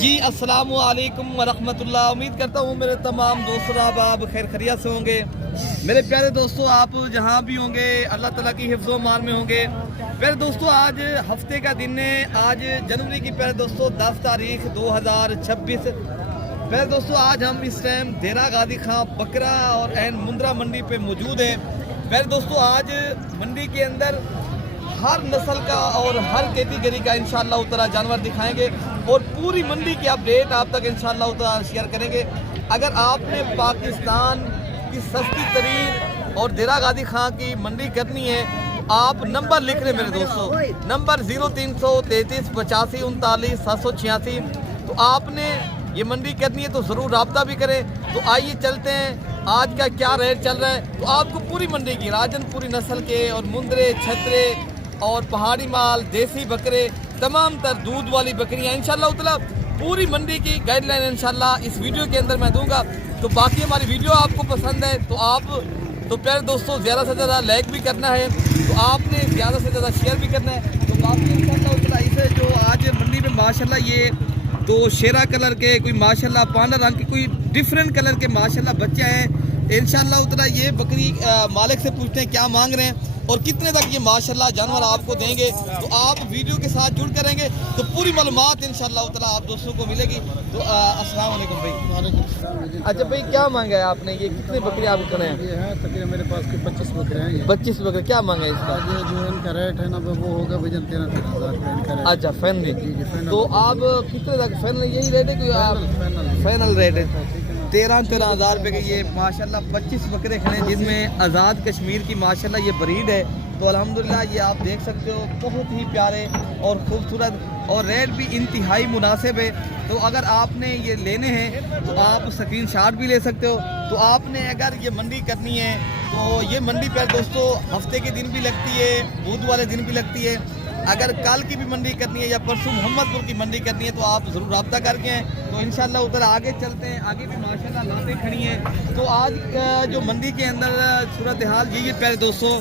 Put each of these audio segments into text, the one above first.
जी अस्सलामु अलैकुम वरहमतुल्लाह। उम्मीद करता हूँ मेरे तमाम दोस्त आप खैर खैरियत से होंगे। मेरे प्यारे दोस्तों, आप जहाँ भी होंगे अल्लाह ताला की हिफ्ज़ व मान में होंगे। प्यारे दोस्तों, आज हफ्ते का दिन है, आज जनवरी की प्यारे दोस्तों 10 तारीख 2026। प्यारे दोस्तों, आज हम इस टाइम देरा गादी खां बकरा और एन मुंद्रा मंडी पे मौजूद हैं। प्यारे दोस्तों, आज मंडी के अंदर हर नस्ल का और हर कैटेगरी का इंशाअल्लाह ताला जानवर दिखाएंगे और पूरी मंडी की अपडेट आप तक इंशाअल्लाह ताला शेयर करेंगे। अगर आपने पाकिस्तान की सस्ती तरीन और देरा गादी खां की मंडी करनी है तो आप नंबर लिख लें मेरे दोस्तों, नंबर 0333 85 39 786। तो आपने ये मंडी करनी है तो ज़रूर रब्ता भी करें। तो आइए चलते हैं आज का क्या रेट चल रहा है। तो आपको पूरी मंडी की राजनपुरी नस्ल के और मुंदरे छतरे और पहाड़ी माल, देसी बकरे, तमाम तर दूध वाली बकरियां इंशाअल्लाह ताला पूरी मंडी की गाइडलाइन इंशाअल्लाह इस वीडियो के अंदर मैं दूंगा। तो बाकी हमारी वीडियो आपको पसंद है तो आप तो प्यारे दोस्तों ज़्यादा से ज़्यादा लाइक भी करना है, तो आपने ज़्यादा से ज़्यादा शेयर भी करना है। तो बाकी इंशाअल्लाह ताला इसे जो आज मंडी में माशाल्लाह ये तो शेरा कलर के, कोई माशाल्लाह पांडा रंग के, कोई डिफरेंट कलर के माशाल्लाह बच्चे हैं। इंशाअल्लाह ताला ये बकरी मालिक से पूछते हैं क्या मांग रहे हैं और कितने तक ये माशाल्लाह जानवर आपको देंगे। तो आप वीडियो के साथ जुड़ करेंगे तो पूरी मालूमात इंशाअल्लाह ताला आप दोस्तों को मिलेगी। तो अस्सलाम वालेकुम भाई। अच्छा भाई, क्या मांगा है आपने? ये कितने बकरे आप खड़े हैं? ये है तकरीबन मेरे पास 25 बकरे हैं। 25 बकरे। क्या मांगा है इसका? ये जो इनका रेट है ना वो होगा वजन 13,000 का इनका रेट। अच्छा फाइनली। तो आप कितने तक फाइनल यही रेट है कि आप फाइनल रेट है? 13,000 रुपये के ये माशाल्लाह 25 बकरे खड़े हैं जिनमें आज़ाद कश्मीर की माशाल्लाह ये ब्रीड है। तो अल्हम्दुलिल्लाह ये आप देख सकते हो बहुत ही प्यारे और ख़ूबसूरत और रेट भी इंतहाई मुनासिब है। तो अगर आपने ये लेने हैं तो आप स्क्रीनशॉट भी ले सकते हो। तो आपने अगर ये मंडी करनी है तो ये मंडी पर दोस्तों हफ्ते के दिन भी लगती है, बुध वाले दिन भी लगती है। अगर कल की भी मंडी करनी है या परसों मोहम्मदपुर की मंडी करनी है तो आप ज़रूर रब्ता करके हैं। तो इंशाल्लाह उधर आगे चलते हैं, आगे भी माशाल्लाह लातें खड़ी हैं। तो आज जो मंडी के अंदर सूरत हाल यही है प्यारे दोस्तों,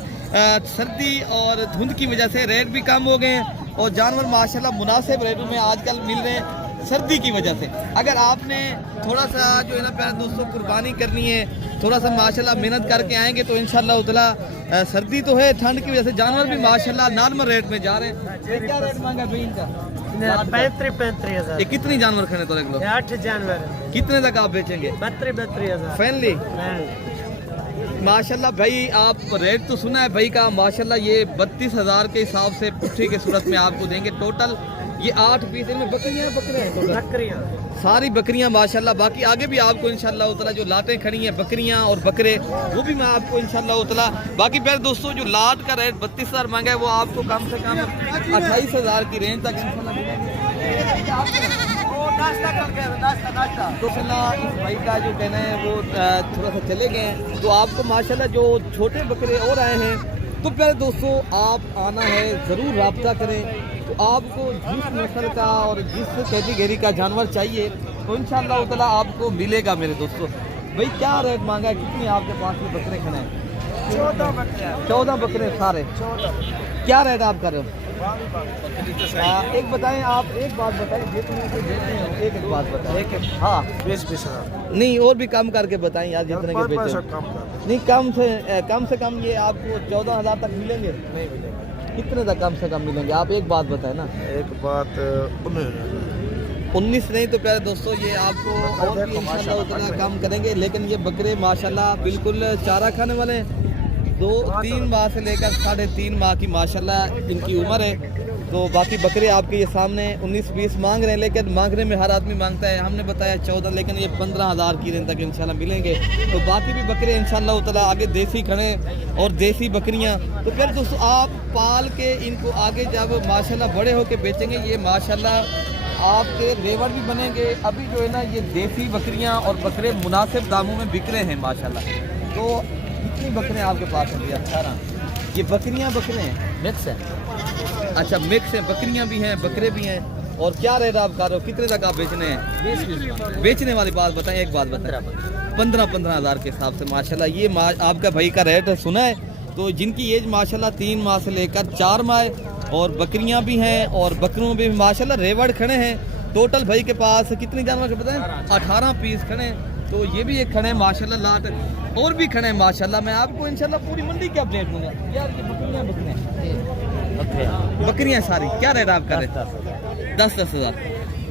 सर्दी और धुंध की वजह से रेट भी कम हो गए हैं और जानवर माशाल्लाह मुनासिब रेटों में आजकल मिल रहे हैं सर्दी की वजह से। अगर आपने थोड़ा सा जो है ना प्यारे दोस्तों कुर्बानी करनी है, थोड़ा सा माशाल्लाह मेहनत करके आएंगे तो इंशाल्लाह ताला सर्दी तो है, ठंड की वजह से जानवर भी माशाल्लाह नॉर्मल रेट में जा रहे हैं। ये क्या रेट मांगा भाई इनका? 35,000। ये कितनी जानवर खड़े तो देख लो? 8 जानवर। कितने तक आप बेचेंगे? 32,000 फाइनली। माशाल्लाह भाई, आप रेट तो सुना है भाई का, माशाल्लाह ये 32,000 के हिसाब से पुट्ठी के सूरत में आपको देंगे। टोटल ये 8 पीस, इनमें बकरियां बकरे हैं टोटल? बकरियां, सारी बकरियां माशाल्लाह। बाकी आगे भी आपको इंशाल्लाह ताला जो लाटें खड़ी हैं बकरियां और बकरे वो भी मैं आपको इंशाल्लाह ताला। बाकी फिर दोस्तों जो लाट का रेट 32,000 मांगा है वो आपको कम से कम 28,000 की रेंज तक तो इस भाई का जो कहना है वो थोड़ा सा चले गए हैं। तो आपको माशाल्लाह जो छोटे बकरे और आए हैं तो प्यारे दोस्तों आप आना है, ज़रूर रब्ता करें। तो आपको जिस नस्ल का और जिस कैटेगरी का जानवर चाहिए तो इंशाअल्लाह ताला आपको मिलेगा मेरे दोस्तों। भाई क्या रेट मांगा है? कितनी आपके पास में बकरे खड़े हैं? 14 बकरे। 14 बकरे सारे? 14। क्या रेट आप कर रहे हो? एक बताएं, आप एक बात बताएं, एक बात बताएं। हाँ 20,000 नहीं, और भी कम करके बताएं यार, जितने के बेचे नहीं कम से कम ये आपको 14,000 तक मिलेंगे? नहीं मिलेगा। कितने तक कम से कम मिलेंगे? आप एक बात बताएं ना। एक बात 19 नहीं तो प्यारे दोस्तों ये आपको और भी इंशाल्लाह उतना कम करेंगे। लेकिन ये बकरे माशाल्लाह बिल्कुल चारा खाने वाले हैं। 2-3 माह से लेकर 3.5 माह की माशाल्लाह इनकी उम्र है। तो बाकी बकरे आपके ये सामने 19-20 मांग रहे हैं, लेकिन मांगने में हर आदमी मांगता है। हमने बताया 14, लेकिन ये 15,000 की रेंज तक इंशाल्लाह मिलेंगे। तो बाकी भी बकरे इंशाल्लाह ताला आगे देसी खड़े और देसी बकरियां। तो फिर दोस्तों आप पाल के इनको आगे जब माशाल्लाह बड़े होके बेचेंगे ये माशाल्लाह आपके रेवड़ भी बनेंगे। अभी जो है ना ये देसी बकरियां और बकरे मुनासिब दामों में बिक रहे हैं माशाल्लाह। तो कितनी बकरे आपके पास हैं भैया? 18। ये बकरियां बकरे हैं? मिक्स है। अच्छा मिक्स है, बकरियां भी हैं बकरे भी हैं। और क्या रेट आप कर रहे हो? कितने तक आप बेचने हैं? 20 बेचने वाली बात बताएं, एक बात बताएं। 15,000 के हिसाब से माशाल्लाह ये आपका भाई का रेट है सुना है। तो जिनकी एज माशाल्लाह 3 माह से लेकर 4 माह और बकरियां भी हैं और बकरों में भी माशाल्लाह रेवड़ खड़े हैं। टोटल भाई के पास कितने जानवर पता है? 18 पीस खड़े हैं। तो ये भी एक खड़े हैं माशाल्लाह लाट, और भी खड़े हैं माशाल्लाह। मैं आपको इंशाल्लाह पूरी मंडी क्या अपडेट दूंगा। यार ये बकरियां सारी क्या रेट आप कर रहे हैं? 10-10 हज़ार,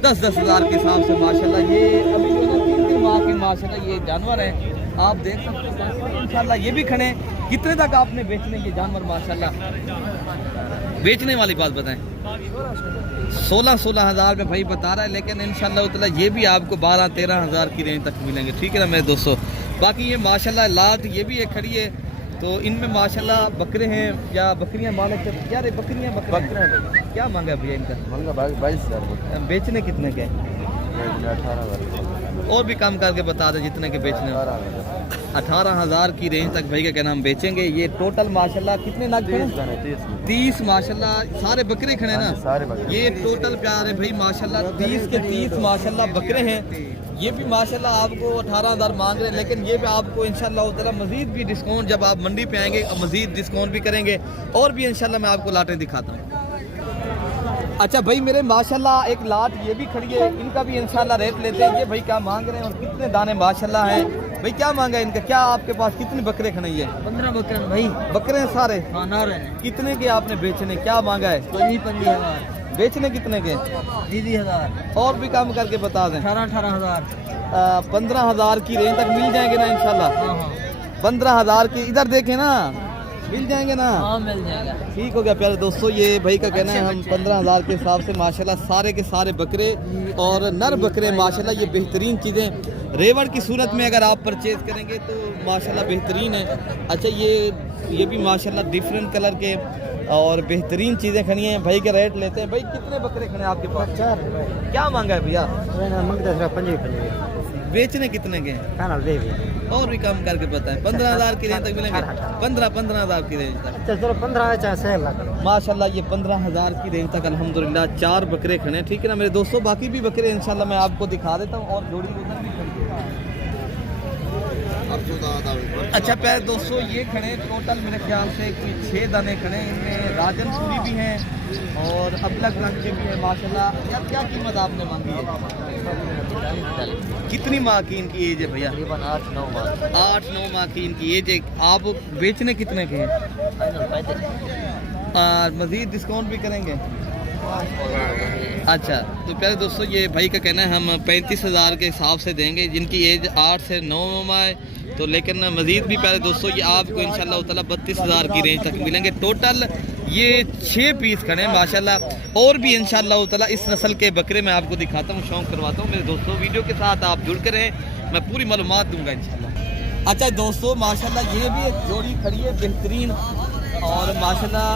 10-10 हज़ार के हिसाब से माशाल्लाह। ये अभी जो है 3 माह के माशाल्लाह ये जानवर हैं, आप देख सकते हैं इंशाल्लाह। ये भी खड़े हैं। कितने तक आपने बेचने के जानवर माशाल्लाह? बेचने वाली बात बताएं। 16-16 हज़ार में भाई बता रहा है, लेकिन इंशाल्लाह उतला ये भी आपको 12-13 हज़ार की रेंज तक मिलेंगे, ठीक है ना मेरे दोस्तों। बाकी ये माशाल्लाह लाट ये भी एक खड़ी है, तो इनमें माशाल्लाह बकरे हैं या बकरियां मालिक यार ये बकरियां क्या मांगा भैया इनका? महंगा 22 हज़ार। बेचने कितने के? 18 हज़ार। और भी कम करके बता दें जितने के बेचने। 18 हज़ार की रेंज तक भाई का क्या नाम बेचेंगे। ये टोटल माशाल्लाह कितने नाग खड़े? 30 माशाल्लाह सारे बकरे खड़े ना, सारे बकरे। ये टोटल प्यार है भाई माशाल्लाह 30 के 30 माशाल्लाह बकरे हैं। ये भी माशाल्लाह आपको 18 हज़ार मांग रहे हैं, लेकिन ये भी आपको इंशाल्लाह ताला मज़ीद भी डिस्काउंट जब आप मंडी पे आएंगे मज़ीद डिस्काउंट भी करेंगे, और भी इंशाल्लाह मैं आपको लाटें दिखाता हूँ। अच्छा भाई मेरे माशाल्लाह एक लाट ये भी खड़ी है, इनका भी इंशाल्लाह रेट लेते हैं। ये भाई क्या मांग रहे हैं और कितने दाने माशाल्लाह हैं भाई? क्या मांगा है इनका? क्या आपके पास कितने बकरे खड़े हैं? 15 बकरे भाई। बकरे हैं सारे? हाँ नार है। कितने के आपने बेचने? क्या मांगा है? 15 हज़ार। बेचने कितने के? 20 हज़ार। और भी कम करके बता दें। 18 हज़ार। 15 हज़ार की रेंज तक मिल जाएंगे ना इंशाल्लाह? हाँ हाँ 15 हज़ार की इधर देखें ना, मिल जाएंगे ना? हाँ मिल जाएगा। ठीक हो गया प्यारे दोस्तों। ये भाई का कहना है हम 15 हज़ार के हिसाब से माशाल्लाह सारे के सारे बकरे और नर बकरे माशाल्लाह ये बेहतरीन चीज़ें रेवड़ की सूरत में अगर आप परचेज करेंगे तो माशाल्लाह बेहतरीन है। अच्छा ये भी माशाल्लाह डिफरेंट कलर के और बेहतरीन चीज़ें खड़ी हैं। भाई के रेट लेते हैं। भाई कितने बकरे खड़े हैं आपके पास? 4। क्या मांगा है भैया? मंगता बेचने कितने के हैं? और भी कम करके बताएं। 15 हज़ार की रेंज तक मिलेंगे? 15 हज़ार की रेंज तक। चलो 15 माशाल्लाह ये 15 हज़ार की रेंज तक अल्हम्दुलिल्लाह 4 बकरे खड़े हैं, ठीक है ना मेरे दोस्तों। बाकी भी बकरे इंशाल्लाह मैं आपको दिखा देता हूँ, और जोड़ी उधर भी खड़ी है। अच्छा प्यारे दोस्तों ये खड़े टोटल मेरे ख्याल से कोई 6 दाने खड़े हैं। इनमें राजन सूरी भी हैं और अबलग रंग के भी हैं माशाल्लाह। यार क्या कीमत आपने मांगी है? कितनी माह की इनकी एज है भैया? 8-9 माह। 8-9 माह की इनकी एज है। आप बेचने कितने के हैं? मज़ीद डिस्काउंट भी करेंगे? अच्छा तो प्यारे दोस्तों ये भाई का कहना है हम 35 हज़ार के हिसाब से देंगे, जिनकी एज 8 से 9 माह है। तो लेकिन मज़ीद भी प्यारे दोस्तों ये आपको इंशाल्लाह ताला 32 हज़ार की रेंज तक मिलेंगे। टोटल ये 6 पीस खड़े हैं माशाल्लाह। और भी इंशाल्लाह ताला इस नस्ल के बकरे मैं आपको दिखाता हूँ, शौक करवाता हूँ मेरे दोस्तों। वीडियो के साथ आप जुड़ कर रहें, मैं पूरी मालूमात दूंगा इंशाल्लाह। अच्छा दोस्तों माशाल्लाह ये भी एक जोड़ी खड़ी है बेहतरीन और माशाल्लाह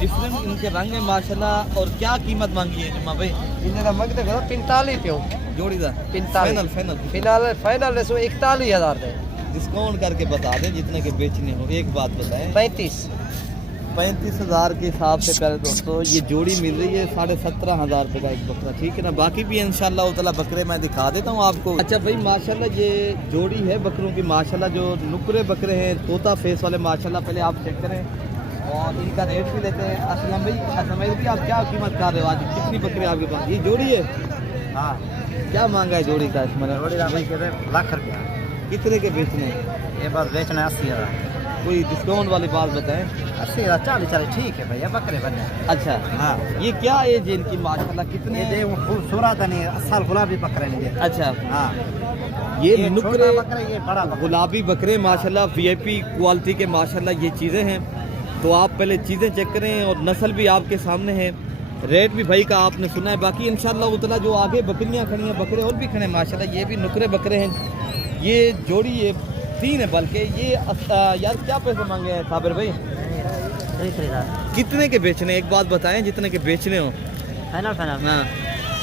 डिफरेंट इनके रंग है माशाल्लाह। और क्या कीमत मांगी है जुम्मा भाई? इनका मंगते करो 45 पे जोड़ी दा 45 फाइनल फाइनल 41 हज़ार दे। डिस्काउंट करके बता दें जितने के बेचने हो। एक बात बताएं 35 हज़ार के हिसाब से प्यारे दोस्तों ये जोड़ी मिल रही है 17.5 हज़ार रुपये का एक बकरा, ठीक है ना। बाकी भी इंशाल्लाह ताला बकरे मैं दिखा देता हूँ आपको। अच्छा भाई माशाल्लाह ये जोड़ी है बकरों की माशाल्लाह, जो नुकरे बकरे हैं तोता फेस वाले माशाल्लाह। पहले आप चेक करें और इनका रेट भी लेते हैं। असलम भाई आप क्या कीमत कर रहे हो? आज कितनी बकरी आपके पास? ये जोड़ी है? हाँ क्या मांगा है जोड़ी का? लाख रुपया। कितने के बेचने? ये बात बेचना 80 हज़ार। कोई डिस्काउंट वाली बात बताएं। 80 हज़ार 40 ठीक है भैया बकरे बने। अच्छा हाँ ये क्या एज है इनकी माशाल्लाह? कितने? ये खूबसूरत नहीं 80 साल गुलाबी बकरे नहीं। अच्छा हाँ ये नुकरे बकरा ये बड़ा गुलाबी बकरे माशाल्लाह VIP क्वालिटी के माशाल्लाह ये चीज़ें हैं। तो आप पहले चीज़ें चेक करें और नस्ल भी आपके सामने है। रेट भी भाई का आपने सुना है। बाकी इंशाल्लाह उतना जो आगे बकरियां खड़ी हैं बकरे और भी खड़े हैं माशाल्लाह। ये भी नुकरे बकरे हैं। ये जोड़ी ये 3 है बल्कि। ये यार क्या पैसे मांगे हैं साबिर भाई? कितने के बेचने? एक बात बताएं जितने के बेचने हो। फाइनल हाँ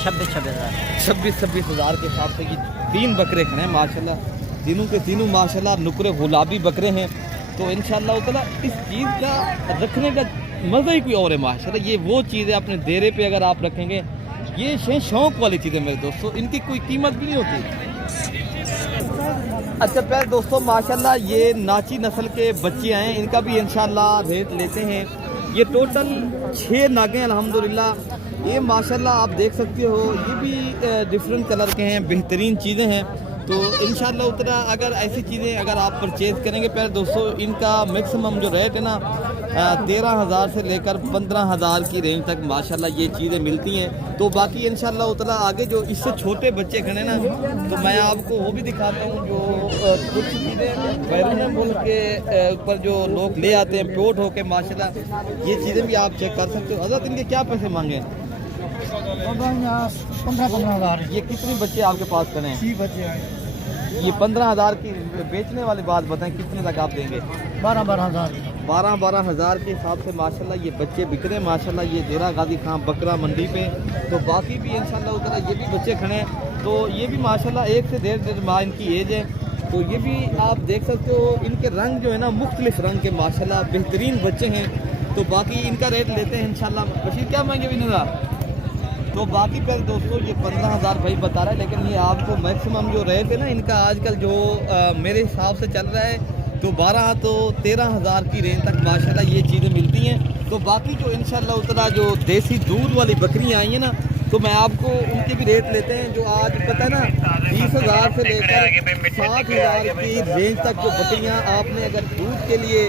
26 हज़ार। 26 हज़ार के हिसाब से ये 3 बकरे खड़े हैं माशाल्लाह। तीनों के तीनों माशाल्लाह नुकरे गुलाबी बकरे हैं। तो इंशाल्लाह ताला इस चीज़ का रखने का मज़ा ही कोई और है माशाल्लाह। ये वो चीज़ है अपने डेरे पे अगर आप रखेंगे, ये शौक वाली चीज़ है मेरे दोस्तों, इनकी कोई कीमत भी नहीं होती। अच्छा प्यारे दोस्तों माशाल्लाह ये नाची नस्ल के बच्चे हैं, इनका भी इंशाल्लाह रेट लेते हैं। ये टोटल 6 नागे अल्हम्दुलिल्लाह ये माशाल्लाह आप देख सकते हो, ये भी डिफरेंट कलर के हैं, बेहतरीन चीज़ें हैं। तो इंशाल्लाह उतना अगर ऐसी चीज़ें अगर आप परचेज़ करेंगे, पहले दोस्तों इनका मैक्सिमम जो रेट है ना 13,000 से लेकर 15,000 की रेंज तक माशाल्लाह ये चीज़ें मिलती हैं। तो बाकी इंशाल्लाह उतना आगे जो इससे छोटे बच्चे खड़े ना, तो मैं आपको वो भी दिखाता हूँ जो कुछ चीज़ें बैरून मुल्क के ऊपर जो लोग ले आते हैं प्योट होके माशाल्लाह, ये चीज़ें भी आप चेक कर सकते हो। हज़रत इनके क्या पैसे मांगे? 15,000 ये कितने बच्चे आपके पास खड़े हैं? 30 बच्चे हैं। ये 15,000 की बेचने वाली बात बताएं, कितने तक आप देंगे? 12,000 12,000 के हिसाब से माशाल्लाह ये बच्चे बिक रहे हैं माशाल्लाह, ये देरा गाजी खां बकरा मंडी पे। तो बाकी भी इंशाल्लाह उतना ये भी बच्चे खड़े हैं, तो ये भी माशाल्लाह 1 से 1.5 माह इनकी एज है। तो ये भी आप देख सकते हो, इनके रंग जो है ना मुख्तलिफ रंग के माशाल्लाह बेहतरीन बच्चे हैं। तो बाकी इनका रेट लेते हैं इंशाल्लाह। बशीर क्या मांगे विनोदा? तो बाकी पर दोस्तों ये 15,000 भाई बता रहा है, लेकिन ये आपको मैक्सिमम जो रेट है ना इनका आजकल जो मेरे हिसाब से चल रहा है तो 12 तो 13,000 की रेंज तक माशाल्लाह ये चीज़ें मिलती हैं। तो बाकी जो इंशाल्लाह उतना जो देसी दूध वाली बकरियां आई हैं ना, तो मैं आपको उनके भी रेट लेते हैं। जो आज पता है ना 20,000 से लेकर 60,000 की रेंज तक जो बकरियां आपने अगर दूध के लिए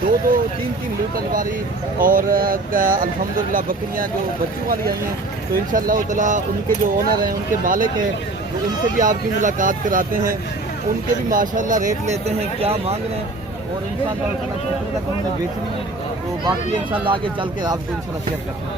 2-2, 3-3 लीटर वाली और अल्हम्दुलिल्लाह बकरियां जो बच्चों वाली आई हैं, तो इंशाल्लाह उतना उनके जो ओनर हैं, उनके मालिक हैं, तो उनसे भी आपकी मुलाकात कराते हैं, उनके भी माशाल्लाह रेट लेते हैं क्या मांग रहे हैं और इंशाल्लाह उतना कितने तक हमने बेचनी है। तो बाकी इंशाल्लाह आगे चल के आपको इंशाल्लाह शेयर करते हैं।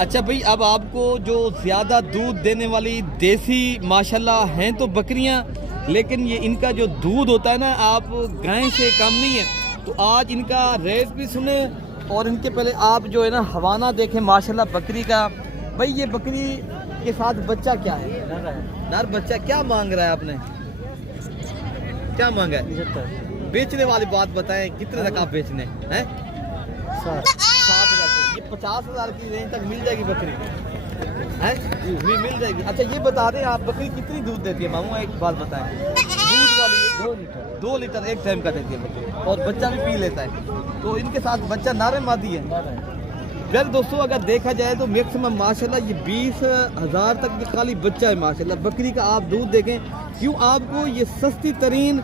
अच्छा भाई, अब आपको जो ज़्यादा दूध देने वाली देसी माशाल्लाह हैं तो बकरियां, लेकिन ये इनका जो दूध होता है ना आप गाय से कम नहीं है। तो आज इनका रेट भी सुने और इनके पहले आप जो है ना हवाना देखें माशाल्लाह बकरी का। भाई ये बकरी के साथ बच्चा क्या है? नर बच्चा। क्या मांग रहा है आपने? क्या मांगा है? बेचने वाली बात बताएं, कितने तक आप बेचने हैं? 60,000। ये 50,000 की रेंज तक मिल जाएगी बकरी है? मिल जाएगी। अच्छा ये बता दें आप बकरी कितनी दूध देती है मामू? एक बात बताएं। दूध वाली 2 लीटर एक टाइम का देती है बकरी और बच्चा भी पी लेता है। तो इनके साथ बच्चा नारे मादी है। फिर दोस्तों अगर देखा जाए तो मैक्सिमम माशाल्लाह ये 20,000 तक भी खाली बच्चा है माशाल्लाह बकरी का। आप दूध देखें, क्यों आपको ये सस्ती तरीन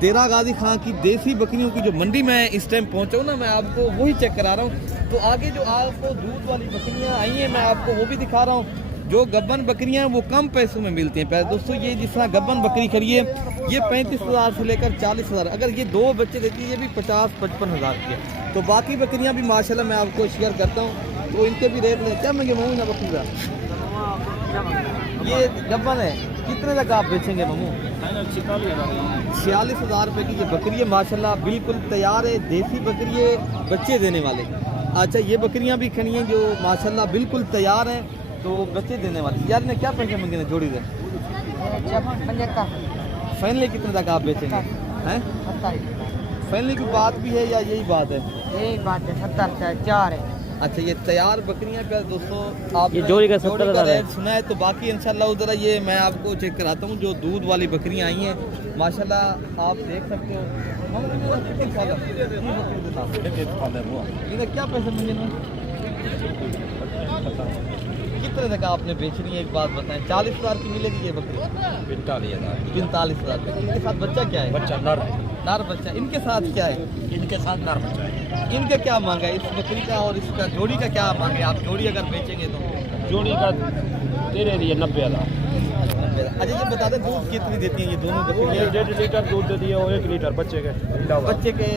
देरा गाजी खां की देसी बकरियों की जो मंडी में इस टाइम पहुंचा हूँ ना, मैं आपको वही चेक करा रहा हूँ। तो आगे जो आपको दूध वाली बकरियाँ आई हैं मैं आपको वो भी दिखा रहा हूँ। जो गब्बन बकरियाँ वो कम पैसों में मिलती हैं। पहले दोस्तों ये जिस तरह गब्बन बकरी खड़ी है ये 35,000 से लेकर 40,000, अगर ये 2 बच्चे देती है ये भी 50-55,000 की है। तो बाकी बकरियाँ भी माशाल्लाह मैं आपको शेयर करता हूँ, तो इनके भी रेट ले। क्या महंगे मामू ना बकरी का? ये गब्बन है, कितने तक आप बेचेंगे मामू? 46,000 रुपये की ये बकरी है माशाल्लाह, बिल्कुल तैयार है, देसी बकरी है, बच्चे देने वाले। अच्छा ये बकरियाँ भी खड़ी हैं जो माशाल्लाह बिल्कुल तैयार हैं, तो बच्चे देने वाली। यार ने क्या पैसे मंगे ना जोड़ी दे? फाइनली कितने तक आप बेचेंगे हैं? फाइनली की बात भी है या यही बात है? यही बात है, 70 से 4 है। अच्छा ये तैयार बकरियां का दोस्तों आप ये जोड़ी का 70,000 रेट सुना है। तो बाकी इंशाल्लाह उधर ये मैं आपको चेक कराता हूँ जो दूध वाली बकरियां आई हैं माशाल्लाह आप देख सकते हो। क्या पैसे मिले? कितने तक आपने बेचनी है एक बात बताएं? 40,000 की मिलेगी ये बकरी? 45,000। इनके साथ बच्चा क्या है? बच्चा नर बच्चा। इनके साथ क्या है? इनके साथ नर बच्चा है। इनका क्या मांगा है इस बकरी का और इसका जोड़ी का क्या मांगे आप? जोड़ी अगर बेचेंगे तो जोड़ी का दे रही है 90,000। अच्छा ये बता दें दूध कितनी देती हैं ये दोनों बकरियां? 1.5 लीटर दूध देती है और 1 लीटर बच्चे के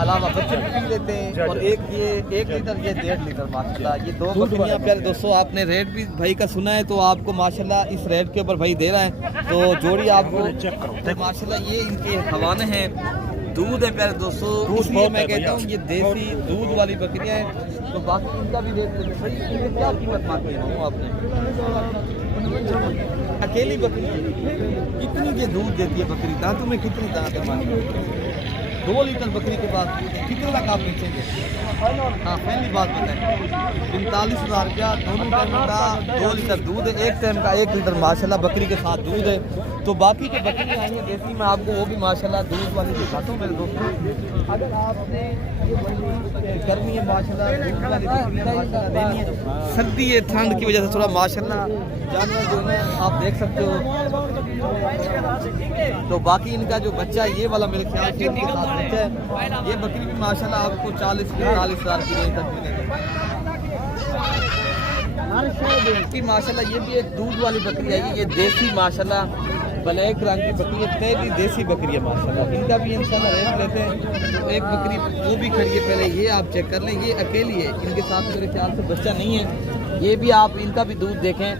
अलावा बच्चे भी पी लेते हैं। और एक ये 1 लीटर ये 1.5 लीटर माशाल्लाह ये 2 बकरियां। प्यारे दोस्तों आपने रेट भी भाई का सुना है, तो आपको माशाल्लाह इस रेट के ऊपर भाई दे रहा है। तो जोड़ी आपको तो माशाल्लाह ये इनके हवाने हैं, दूध है प्यारे दोस्तों, इसलिए मैं कहता हूँ ये देसी दूध वाली बकरियां हैं। तो बाकी इनका भी रेट भाई इनकी क्या कीमत मांगी है आपने? अकेली बकरी कितनी ये दूध देती है बकरी? दांतों में कितनी दांत है? 2 लीटर बकरी के बाद कितने तक आप बेचेंगे? हाँ पहली बात बताएं। 45,000 रुपया दोनों टाइम का 2 लीटर दूध है, एक टाइम का 1 लीटर माशाल्लाह बकरी के साथ दूध है। तो बाकी जो बकरी आई है देसी मैं आपको वो भी माशाल्लाह दूध वाली दिखाता हूँ मेरे दोस्तों। अगर आपने ये बकरी गर्मी है माशाल्लाह दूध वाली बकरी माशाल्लाह देनी है, सर्दी है ठंड की वजह से थोड़ा माशाल्लाह जानवर जो है आप देख सकते हो। तो बाकी इनका जो बच्चा है ये वाला मेरे ख्याल से इनके साथ बच्चा है। ये बकरी भी माशाल्लाह आपको 40-45 हज़ार की रेंज तक मिलेगी कि माशाल्लाह। ये भी एक दूध वाली बकरी है, ये देसी माशाल्लाह ब्लैक रंग की बकरी है, पहली देसी बकरी है माशाल्लाह। इनका भी इंशाल्लाह रेट लेते हैं। तो एक बकरी वो भी खड़ी है, पहले ये आप चेक कर लें, ये अकेली है, इनके साथ मेरे ख्याल से बच्चा नहीं है। ये भी आप इनका भी दूध देखें,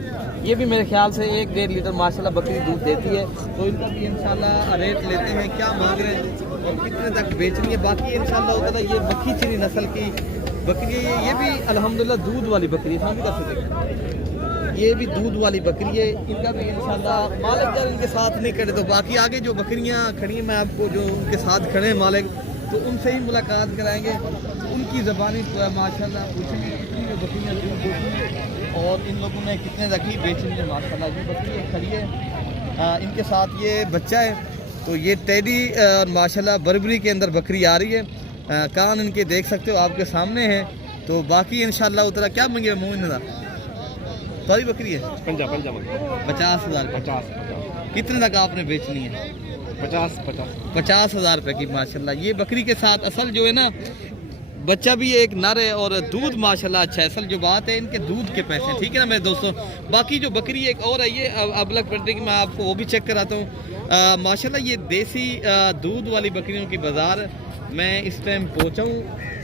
ये भी मेरे ख्याल से 1-1.5 लीटर माशाल्लाह बकरी दूध देती है। तो इनका भी इंशाल्लाह रेट लेते हैं, क्या मांग रहे हैं और कितने तक बेचनी है। बाकी इंशाल्लाह होता है ये मक्खी चीनी नस्ल की बकरी है, ये भी अल्हम्दुलिल्लाह दूध वाली बकरी है। सामने का देखें, ये भी दूध वाली बकरी है। इनका भी इंशाल्लाह मालिक जब इनके साथ नहीं खड़े तो बाकी आगे जो बकरियां खड़ी हैं मैं आपको जो उनके साथ खड़े हैं मालिक, तो उनसे ही मुलाकात कराएंगे, उनकी ज़बानी तो है माशाल्लाह पूछेंगे कितनी जो बकरियाँ दूध देती हैं और इन लोगों ने कितने रखी बेचनी है माशाल्लाह। ये बकरी एक खड़ी है, इनके साथ ये बच्चा है। तो ये टेडी माशाल्लाह बर्बरी के अंदर बकरी आ रही है। कान इनके देख सकते हो आपके सामने है। तो बाकी इंशाल्लाह उतरा क्या मंगे मुँह इनका सारी बकरी है 50,000 कितने तक आपने बेचनी है? 50,000 रुपये की माशाल्लाह। ये बकरी के साथ असल जो है ना बच्चा भी एक नर है और दूध माशाल्लाह अच्छा है। असल जो बात है इनके दूध के पैसे, ठीक है ना मेरे दोस्तों। बाकी जो बकरी एक और है ये अबलग पड़ती कि मैं आपको वो भी चेक कराता हूँ माशाल्लाह। ये देसी दूध वाली बकरियों की बाज़ार मैं इस टाइम पहुँचा हूँ।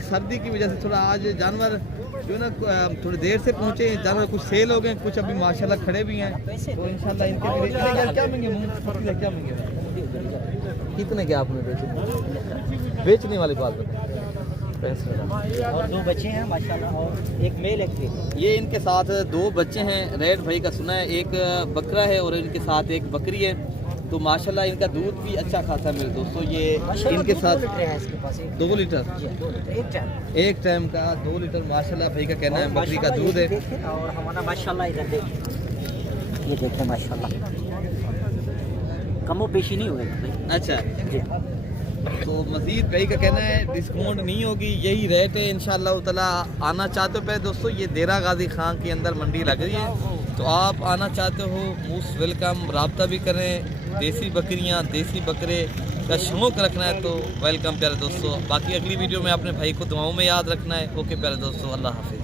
सर्दी की वजह से थोड़ा आज जानवर जो है ना थोड़ी देर से पहुँचे, जानवर कुछ सेल हो गए, कुछ अभी माशाल्लाह खड़े भी हैं। तो इंशाल्लाह इनके भी क्या मंगे मुँह क्या मंगे कितने क्या आपने बेचने वाली बात बताएं। और 2 बच्चे हैं माशाल्लाह और एक मेल एक फीमेल। ये इनके साथ 2 बच्चे हैं, रेड भाई का सुना है, एक बकरा है और इनके साथ एक बकरी है। तो माशाल्लाह इनका दूध भी अच्छा खासा मेरे दोस्तों। ये इनके साथ 2 लीटर एक टाइम का 2 लीटर माशाल्लाह भाई का कहना है बकरी का दूध है। और हमारा माशाल्लाह इधर देखिए, ये देखिए माशाल्लाह कमो पेशी नहीं होगा। अच्छा जी, तो मज़ीद भाई का कहना है डिस्काउंट नहीं होगी, यही रेट है इंशाल्लाह ताला। आना चाहते हो पे दोस्तों ये देरा गाजी खान के अंदर मंडी लग रही है, तो आप आना चाहते हो मोस्ट वेलकम। रब्ता भी करें, देसी बकरियां देसी बकरे का शौक़ रखना है तो वेलकम प्यारे दोस्तों। बाकी अगली वीडियो में अपने भाई को दुआओं में याद रखना है। ओके प्यारे दोस्तों, अल्लाह हाफिज़।